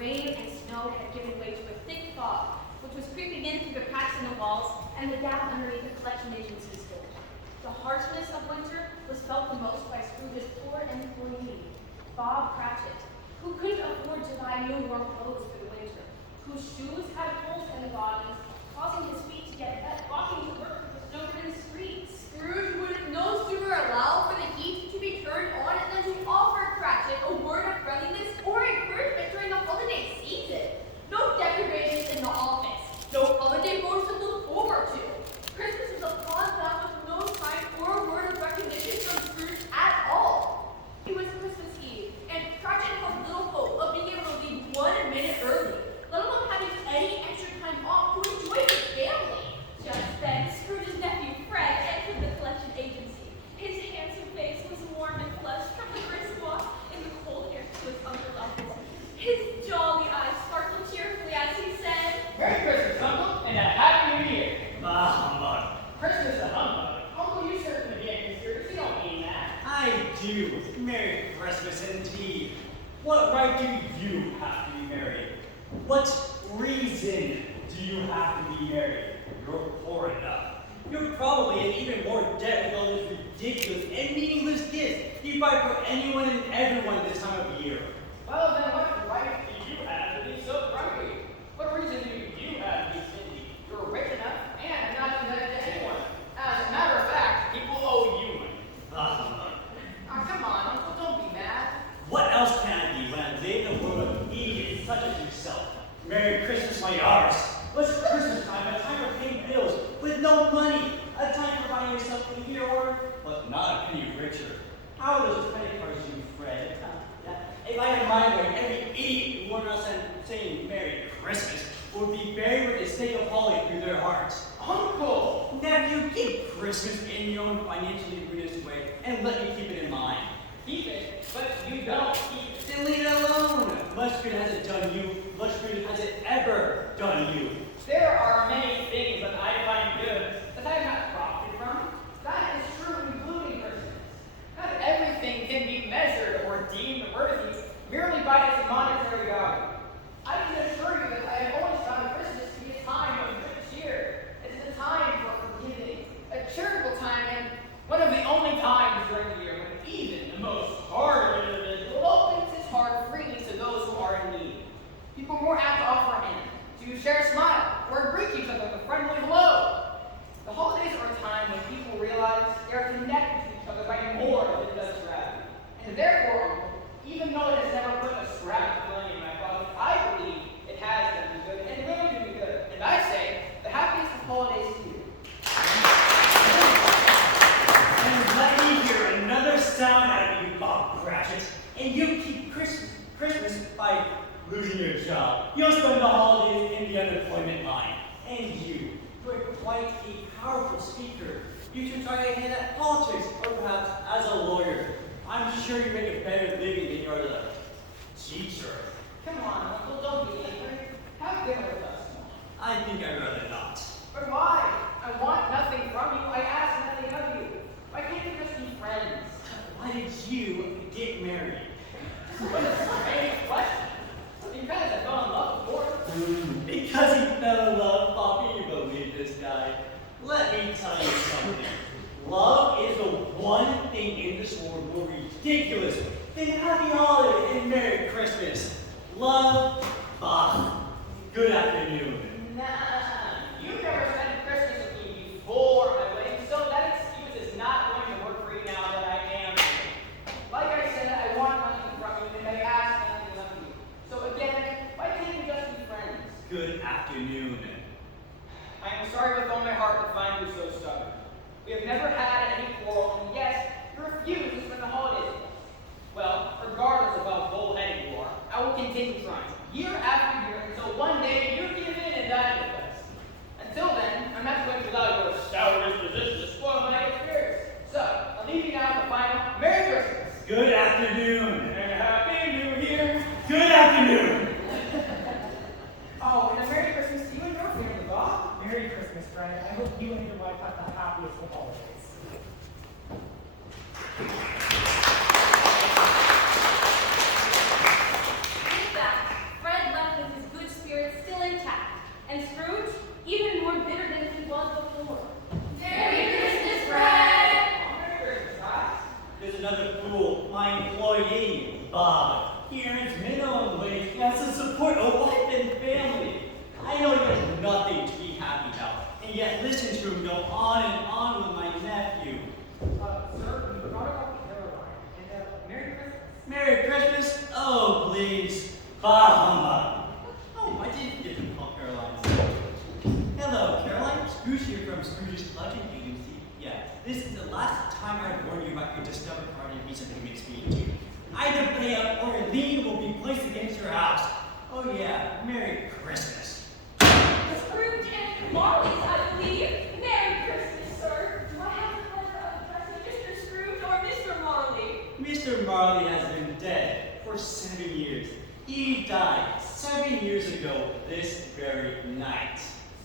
rain and snow had given way to a thick fog, which was creeping in through the cracks in the walls and the gap underneath the collection agency's door. The harshness of winter was felt the most by Scrooge's poor employee, Bob Cratchit, who couldn't afford to buy new warm clothes for the winter, whose shoes had holes in the bottoms, causing his feet to get wet walking to work with the snow-ridden streets. Scrooge would no sooner allow for the heat to be turned on than to offer Cratchit a word of friendliness or encouragement during the holiday season. No decorations in the office, no holiday boards to look forward to. Christmas is upon them with no time or a word of recognition from Scrooge at all. It was Christmas Eve, and Cratchit had little hope of being able to leave 1 minute early, let alone having any extra time off to enjoy his family. Just then, Scrooge's nephew Fred entered the collection agency. His handsome face was warm and flushed from the brisk walk in the cold air to his uncle's office. His jolly eyes sparkled cheerfully as he said, "Merry Christmas, Uncle, and a Happy New Year." Humbug. Christmas is a humbug. Uncle, you certainly get mysterious. You don't mean that. I do. Merry Christmas indeed. What right do you have to be married? What reason do you have to be married? You're poor enough. You're probably in even more debt with all those ridiculous and meaningless gifts you buy for anyone and everyone this time of year. Well, then what right do you have to be so grumpy? What reason do you have to be stingy? You're rich enough and not indebted to anyone. As a matter of fact, people owe you money. Humbug. Oh, come on, Uncle, don't be mad. What else can I be when I live in a world of idiots such as yourself? Merry Christmas, my arse. What's Christmas time? A time for paying bills with no money. A time for buying yourself a year order, but not a penny richer. How are those credit cards you, Fred? If I had my way, every idiot who wanted us saying Merry Christmas would be buried with a stake of holly through their hearts. Uncle! Nephew, keep Christmas in your own financially ruinous way and let me keep it in mine. Keep it, but you don't keep it. Then leave it alone. Much good has it done you. Much good has it ever done you. There are many things that I find good that I have not profited from. That is true including Christmas. Not everything can be measured or deemed worthy merely by its monetary value. I can assure you that I have always found Christmas to be a time of good cheer. It's a time for forgiving, a charitable time, and one of the only times during the year when even the most hard individual opens his heart freely to those who are in need. People are more apt to offer a hand, to share a smile, or greet each other with a friendly hello. The holidays are a time when people realize they are connected to each other by more than just gravity. And therefore, Uncle, even though it has never put a scrap of money in my pocket, I believe it has done me good and will do me good. And I say, the happiest of holidays to you. And let me hear another sound out of you, Bob Cratchit. And you keep Christmas by losing your job. You'll spend the holidays in the unemployment line. And you're quite a powerful speaker. You should try a hand at politics, or perhaps as a lawyer. I'm sure you make a better living than you're the teacher. Come on, Uncle, don't be angry. Have dinner with us. I think I'd rather not. But why? I want nothing from you. I ask nothing of you. Why can't we just be friends? Why did you get married? What a strange question. You guys have gone in love before. Because he fell in love, Poppy, you believe this guy. Let me tell you something. Love is the one thing in this world more ridiculous than Happy Holidays and Merry Christmas. Love, good afternoon. Nah, you never spent Christmas with me before my wedding, so that excuse is not going to work for you now that I am married. Like I said, I want nothing from you, and I ask nothing of you. So again, why can't we just be friends? Good afternoon. I am sorry with all my heart to find you so stubborn. We have never had any quarrel, and yes, you refuse to spend the holidays with us. Well, regardless of how bullheaded you are, I will continue trying, year after year, until one day you give in and dine with us. Until then, I'm not going to allow your sour disposition to spoil my experience. So, I'll leave you now with the final Merry Christmas. Good afternoon. And Happy New Year. Good afternoon. Oh, and a Merry Christmas to you and your family, Bob. Merry Christmas, Fred. I hope you and your wife have the happiest of holidays. With that, Fred Bob, he earns minimum wage. He has to support a wife and family. I know he has nothing to be happy about, and yet listen to him go on and on with my nephew. Sir, you forgot about Caroline. And Merry Christmas. Merry Christmas? Oh, please. Bah humbug. Oh, I didn't forget to call Caroline. Hello, Caroline. Scrooge here from Scrooge's Collection Agency. Yeah, this is the last time I warn you about your discovered card and visa payments being due. Either pay up or a lien will be placed against your house. Oh yeah, Merry Christmas. Scrooge and Marley's, I believe. Merry Christmas, sir. Do I have the pleasure of addressing Mr. Scrooge or Mr. Marley? Mr. Marley has been dead for 7 years. He died 7 years ago this very night.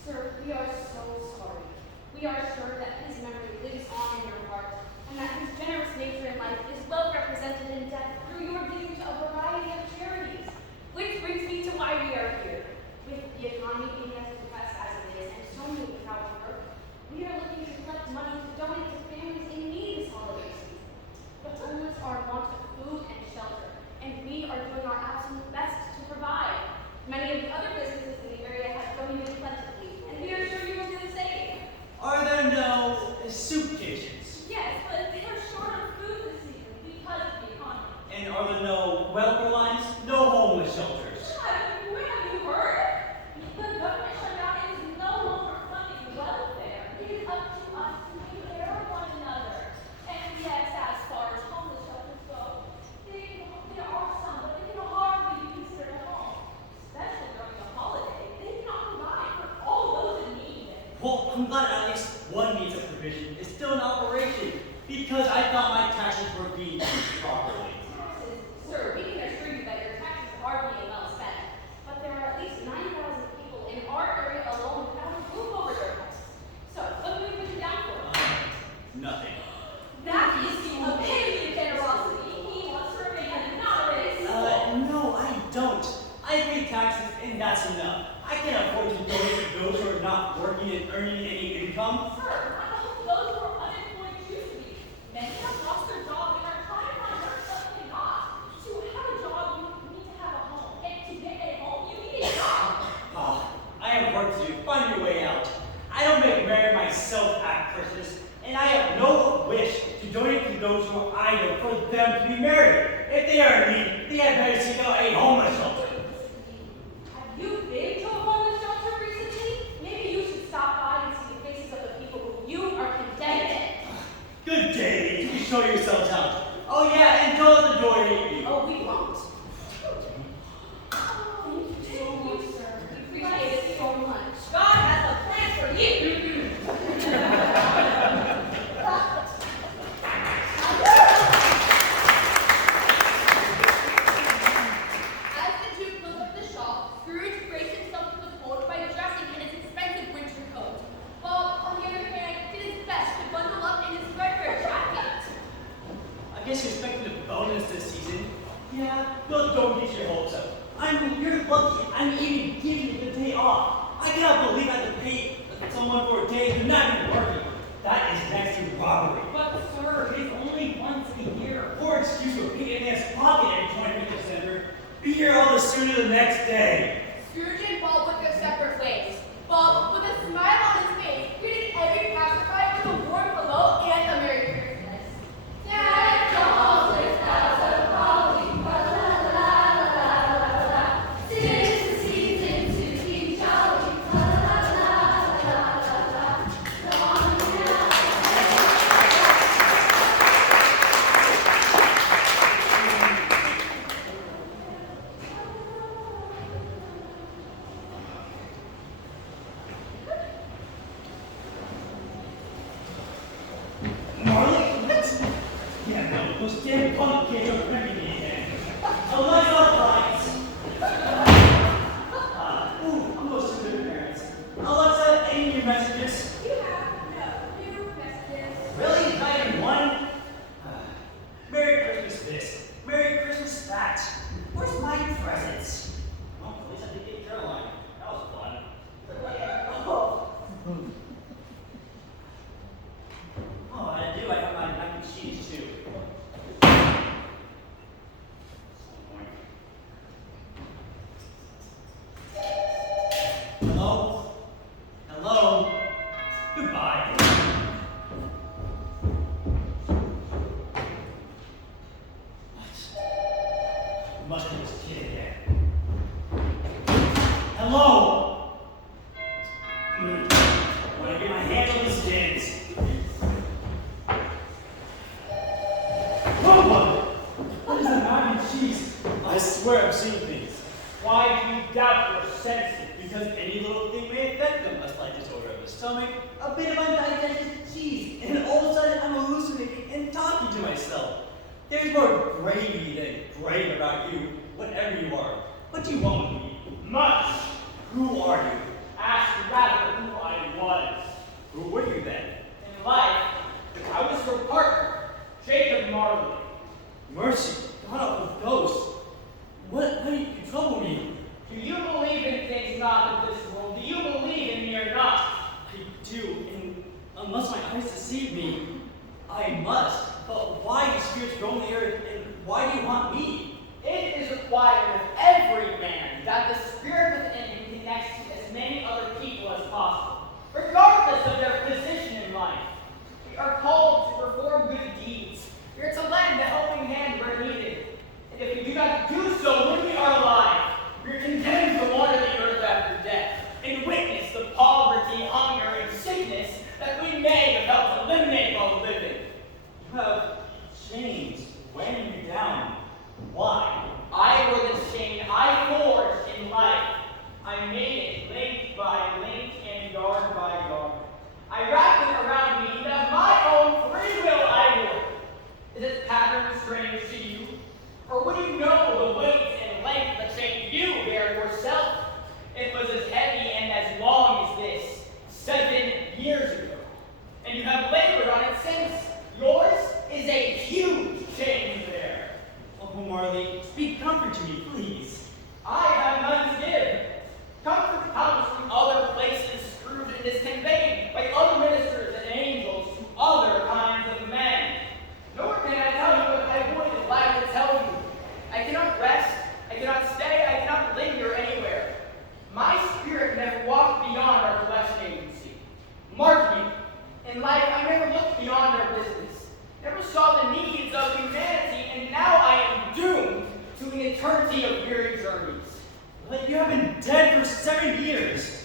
Sir, we are so sorry. We are sure that his memory lives on in your heart, and that his generous nature in life is well represented in death through your giving to a variety of charities. Which brings me to why we are here. With the economy being as depressed as it is, and so many without work, we are looking to collect money to donate to families in need this holiday season. The homeless are in want of food and shelter, and we are doing our absolute best to provide. Many of the other businesses in the area have donated plentifully, and we are sure you will do the same. Are there no soup kitchens? Yes, but they are short of food this season because of the economy. And are there no welfare lines? No homeless shelters? Where have you heard? The government shutdown is no longer funding welfare. It is up to us to take care of one another. And yes, as far as homeless shelters go, there are some, but they can hardly be considered a home. Especially during the holiday, they cannot provide for all those in need. Well, I'm glad at least one means of provision is still in operation, because I thought my taxes were being used properly. Taxes, sir, we can assure you that your taxes are being well spent. But there are at least 9,000 people in our area alone without a roof over their heads. So, what can we put you down for? Nothing. That is the epitome of generosity. He wants to remain anonymous. No, I don't. I pay taxes, and that's enough. I can't afford to donate to those who are not working and earning any income. Sir, I hope those who are unemployed choose to be. Many have lost their job and are trying to find work suddenly not. To have a job, you need to have a home. And to get a home, you need a job. I have work to do. Find your way out. I don't make merry myself at Christmas, and I have no wish to donate to those who are idle for them to be married. If they are in need, they had better seek out a homeless shelter. Have you been to a homeless shelter recently? Maybe you should stop by and see the faces of the people who you are condemning. Good day. You can show yourselves out. Oh yeah, and don't let the door hit you. Oh, we won't. Thank you, sir. We appreciate it so much. God has a plan for you. As the two closed up the shop, Scrooge braced himself to the cold by dressing in his expensive winter coat. Bob, on the other hand, did his best to bundle up in his threadbare jacket. I guess you're expecting a bonus this season. Yeah, don't get your hopes up. You're lucky I'm even giving you the day off. I cannot believe I have to pay someone for a day who's not even working. That is next to robbery. But, sir, it's only once a year. Poor excuse for being in his pocket every 25th December. Be here all the sooner the next day. Scrooge and Bob went their separate ways. Bob, with a smile on his face, greeted every passerby with a warm hello and a Merry Christmas. Deck the halls with boughs of holly, la la la la la la. 'Tis the season to be jolly, la la la la la la. Long now. jeez, I swear I've seen things. Why do you doubt your senses? Because any little thing may affect them. A slight disorder of the stomach, a bit of undigested cheese, and all of a sudden I'm hallucinating and talking to myself. There's more gravy than grave about you, whatever you are. What do you want with me? Much. Who are you? Ask rather who I was. Who were you then? In life, I was your partner, Jacob Marley. Mercy, God of ghosts. Why do you trouble me? Do you believe in things not of this world? Do you believe in me or not? I do, and unless my eyes deceive me, I must. But why do spirits roam the earth, and why do you want me? It is required of every man that the spirit within him connects to as many other people as possible, regardless of their position in life. We are called to perform good deeds. We are to lend a helping hand where needed. And if we do not do so when we are alive, we are condemned to wander the earth after death and witness the poverty, hunger, and sickness that we may have helped eliminate while living. You have chains weighing you down. Why? I wore the chain I forged in life. I made it link by link and yard by yard. I wrapped it around me, and of my own free will I wore it. Is its pattern strange to you? Or would you know the weight and length of the chain you bear yourself? It was as heavy and as long as this, 7 years ago. And you have labored on it since. Yours is a huge chain you bear. Uncle Marley, speak comfort to me, please. I have none to give. Comfort comes from other places Scrooge is conveyed by other ministers and angels to other kinds of men. Nor can I tell you what I would like to tell you. I cannot rest, I cannot stay, I cannot linger anywhere. My spirit never walked beyond our collection agency. Mark me, in life I never looked beyond our business, never saw the needs of humanity, and now I am doomed to an eternity of weary journeys. But you have been dead for 7 years.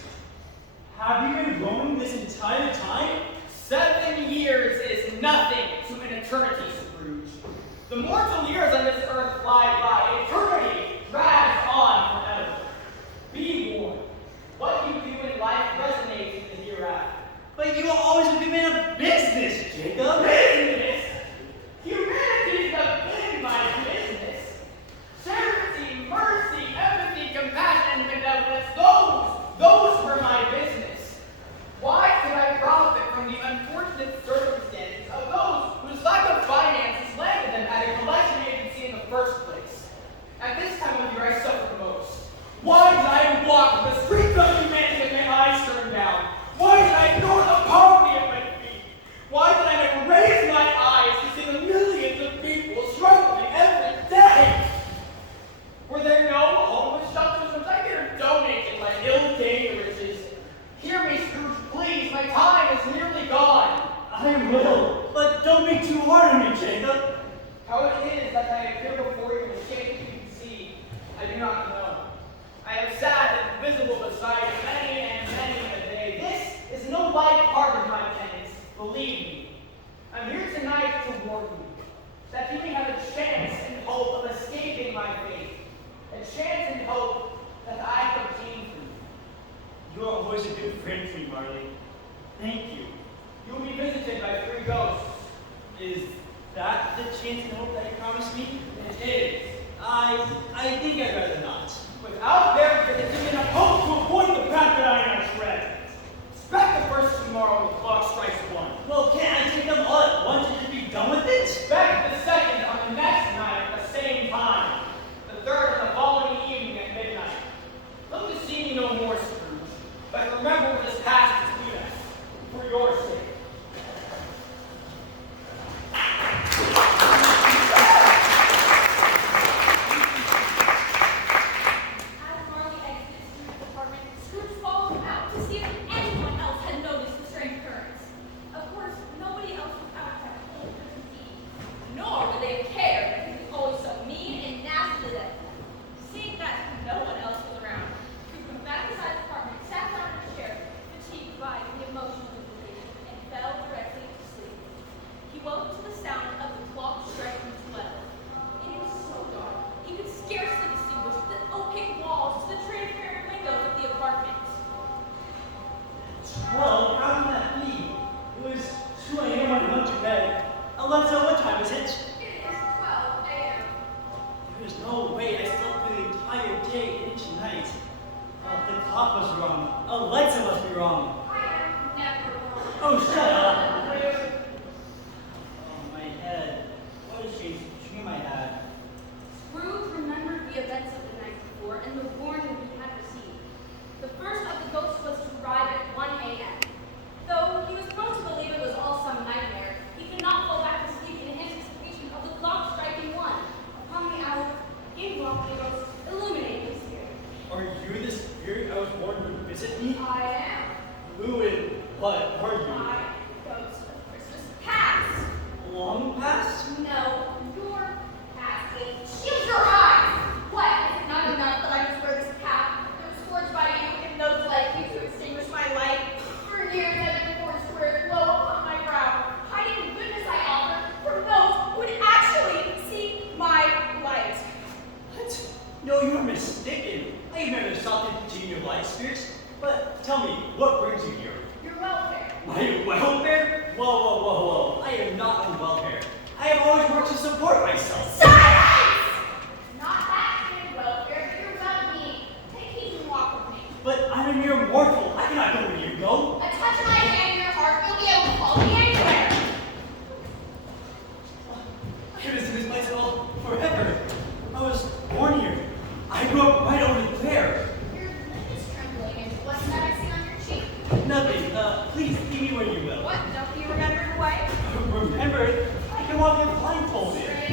Have you been roaming this entire time? 7 years is nothing to an eternity, Scrooge. The mortal years on this earth fly by. Eternity drags on forever. Be warned. What you do in life resonates in the hereafter. But you will always have been a business, Jacob. Business! Humanity has been my business. Charity, mercy, empathy, compassion, and benevolence, those were my business. Why could I profit from the unfortunate circumstances of those whose lack of finances landed them at a collection agency in the first place? At this time of year, I suffer the most. Why did I walk the streets of humanity with my eyes turned down? Why did I ignore the poverty at my feet? Why did I never raise my eyes to see the millions of people struggling every day? Were there no homeless shelters which I could have donated my ill-gained riches? Hear me, Scrooge, please. My time is nearly gone. I will, but don't be too hard on me, Jacob. How it is that I appear before you in the shape you can see, I do not know. I have sat invisible beside many and many a day. This is no light part of my penance, believe me. I'm here tonight to warn you that you may have a chance and hope of escaping my fate. A chance and hope that I have obtained for you. You are always a good friend to me, Marley. Thank you. You will be visited by 3 ghosts. Is that the chance and hope that you promised me? It is. I think I'd rather not. Without their visitation, I hope to avoid the path that I now tread. Expect the first tomorrow when the clock strikes 1. Well, can't I take them all at once and just be done with it? Expect the second on the next night at the same time. The third on the following evening at midnight. Look to see me no more, Scrooge. But remember what has passed between us, for your sake. As Marley exited Scrooge's apartment, Scrooge followed him out to see if anyone else had noticed the strange occurrence. Of course, nobody else was out at that whole Christmas Eve.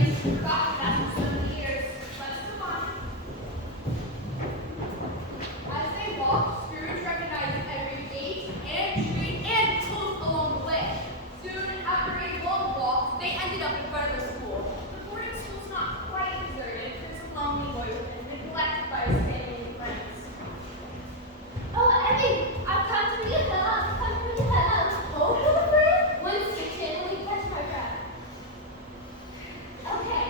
things forgotten about for so many years. Let's move on. As they walked, Scrooge recognized every gate and street and post along the way. Soon after a long walk, they ended up in front of the school. The boarding school's not quite deserted. There's a lonely boy with him, neglected by his family and friends. Oh, Abby, I've come to your help. I've come to your help. Oh, Wilbur, when station will you catch my breath? Okay,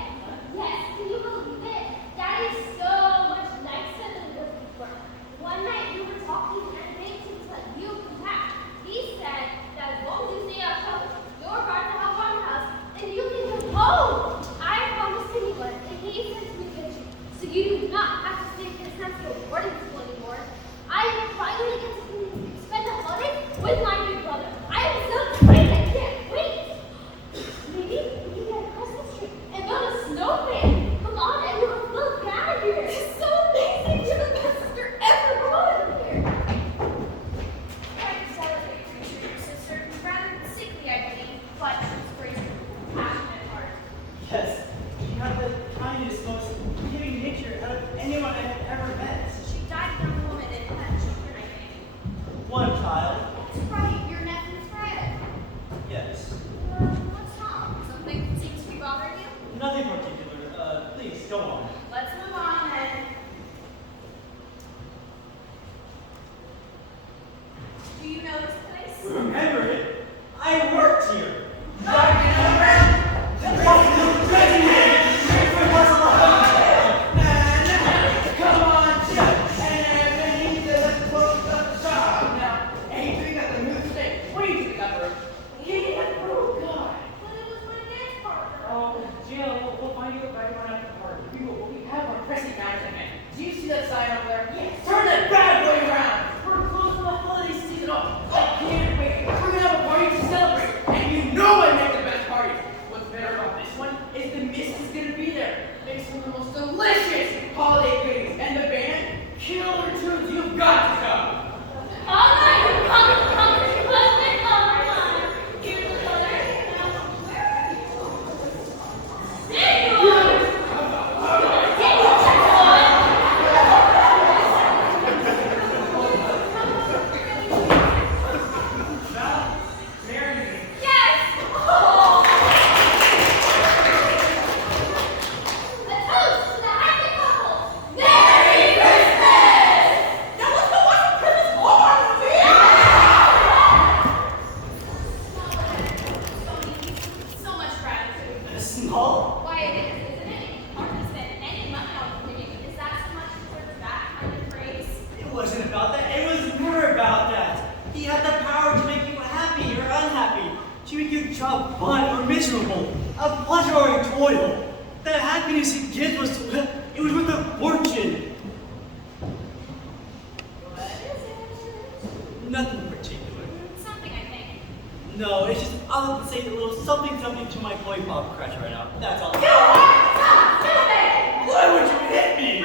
yes, can you believe it? Daddy's so much nicer than he was before. One night we were talking and made him tell you come back. He said that as long as you stay out of trouble, you're going to have one house and you can go home. I promised him you would, and he said to me get you, so you do not have to stay in this sensible boarding school anymore. I finally get to spend the holiday with my big brother. I am so excited, I can't wait. Maybe we can get a Christmas tree and build a snowman. Come on, everyone, we'll get out of here. This is so amazing. You're the best sister ever. Come on over here. Trying to celebrate for you, your sister. Rather sickly, I believe, but she's graceful, passionate at heart. Yes, you have the kindest, most giving nature out of anyone I have ever met. She died a young woman and had children, I think. One child, That's right, your nephew Fred. yes. What's wrong? Something seems to be bothering you? Nothing particular. Please, go on. Let's move on then. Do you know this place? Remember it? I worked here. Come on, Jeff. And Ebenezer, let's close up the shop. Now, anything at the new thing. What are you doing up there? Oh, God. But it was my dance partner. Oh, Jill, we'll find you a better one at the party. We have our pressing matters at hand. Do you see that sign over there? Yes. Turn that bad boy around. We're close to the holiday season. I can't wait. We're gonna have a party to celebrate. And you know I make the best parties. What's better about this one is the miss is gonna be there. Makes one of the most delicious holiday goodies. And the band, killer tunes. You've got to come. All right, come, put it on. Here's the color. There you are. Marry me. Yes! Oh! A toast to the happy couple! Merry Christmas! Now let's go watch a Christmas horror movie! So much gratitude. Small? Why it is, isn't it? Hard to spend any money on cleaning. Is that so much deserves that kind of praise? It wasn't about that. It was never about that. He had the power to make you happy or unhappy, to make your job fun or miserable, a pleasure or a toil. The happiness he gives was it was worth a fortune. What is it? Nothing particular. Something, I think. No, it's just I'll say a little something to my boy Bob Cratch right now. That's all. Why would you hit me? I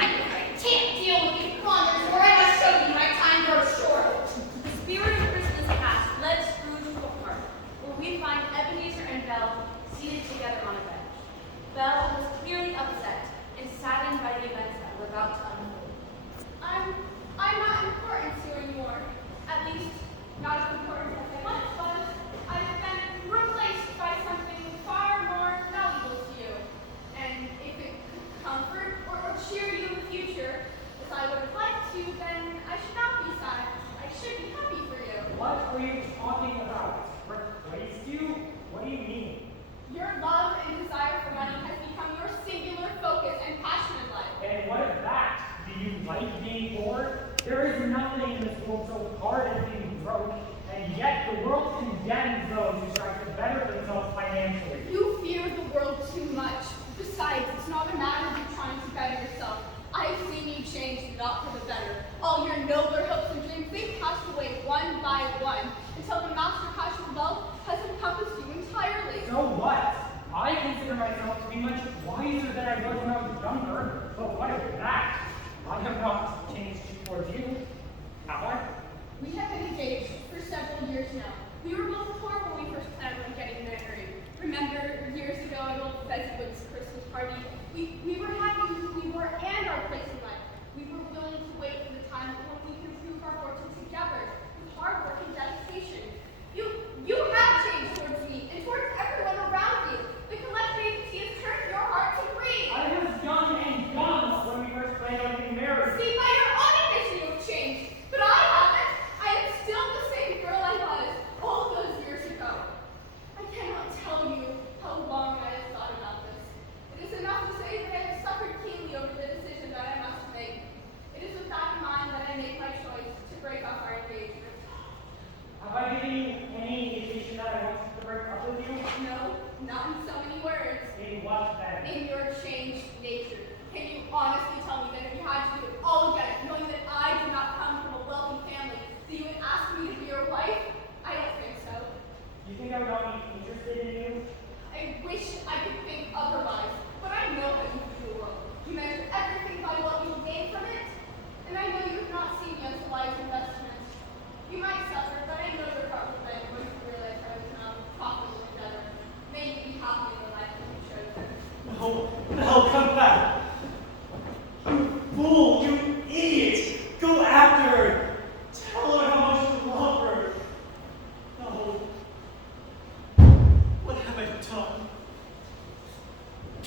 can't deal with you blunders, or I must show you my time grows short. The spirit of Christmas past led Scrooge to a park, where we find Ebenezer and Belle seated together on a bench. Belle was clearly upset and saddened by the events that were about to unfold. I'm not important to you anymore. At least, not as important as I once was. I've been replaced by something far more valuable to you. And if it could comfort or cheer you in the future, as I would have liked to, then I should not be sad. I should be happy for you. What are you talking about? Replaced you? What do you mean? Your love and desire for money has become your singular focus and passion in life. And what of that? Do you like being bored? There is nothing in this world so hard as being broke, and yet the world condemns those who try to better themselves financially. You fear the world too much. Besides, it's not a matter of you trying to better yourself. I've seen you change, not for the better. All your nobler hopes and dreams, they've passed away one by one, until the master cash of wealth has encompassed you entirely. So what? I consider myself to be much wiser than I was when I was younger, but what of that? I have not changed towards you, have I? We have been engaged for several years now. We were both poor when we first planned on getting married. Remember years ago at old Pheasantwood's Christmas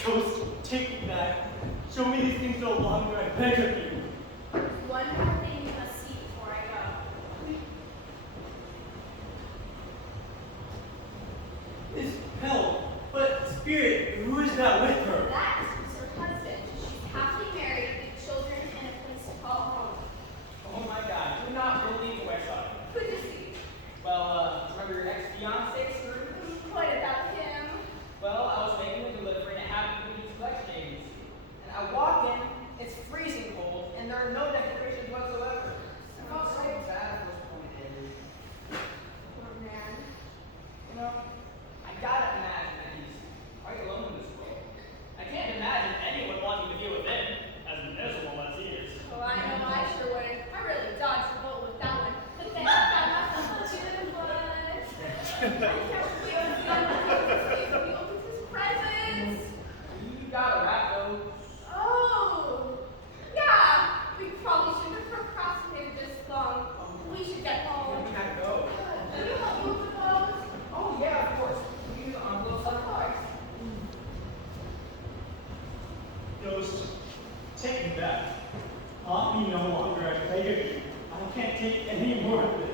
Ghost, take me back. Show me these things no longer, I beg of you. One more thing you must see before I go. This hell, but spirit, who is that with her? That is her husband. She's happily married with children and a place to call home. Oh my God, you're not believe what I saw. Good to see. Well, remember your ex-fiancé, sir? What about him? Well, I was making a delivery and it happened to be his collection agency. And I walk in, it's freezing cold, and there are no decorations whatsoever. I felt so bad for this point, Andrew. Poor man. You know, I gotta imagine that he's quite alone in this world. I can't imagine anyone wanting to be with him, as miserable as he is. Oh, I know, I sure wouldn't. I really dodged the bullet with that one. But then I found myself doing what? I can't wait to he opens his presents. You gotta wrap those. Oh, yeah. We probably shouldn't have procrastinated this long. We should get home. We gotta go. Can you help me with those? Oh yeah, of course. We use envelopes Of course. Ghost, take me back. Haunt me no longer, I beg of you. I can't take any more of this.